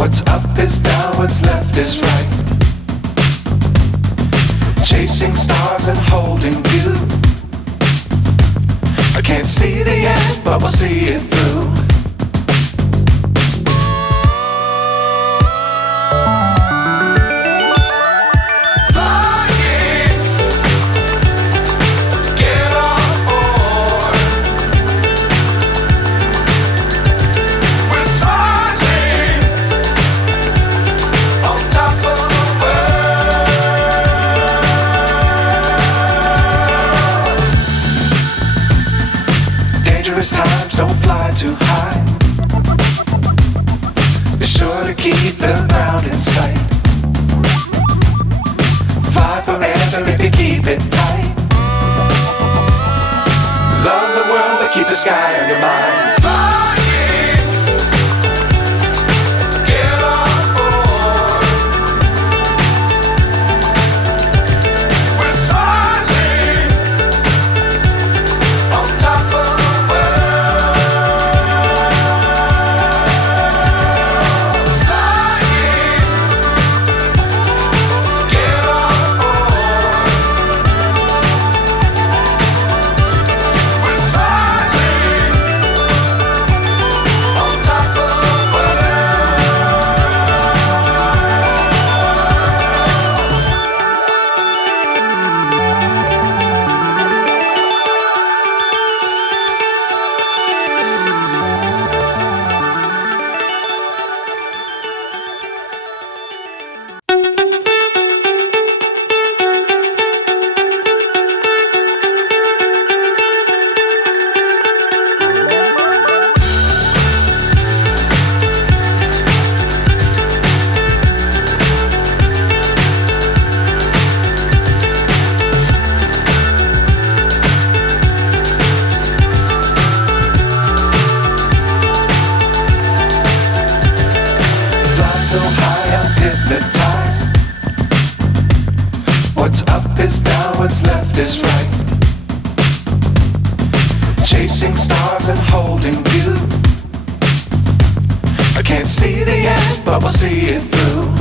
What's up is down, what's left is right. Chasing stars and holding you. I can't see the end, but we'll see it through. Times don't fly too high. Be sure to keep the ground in sight. Fly forever if you keep it tight. Love the world but keep the sky on your mind. So high I'm hypnotized. What's up is down, what's left is right. Chasing stars and holding you. I can't see the end, but we'll see it through.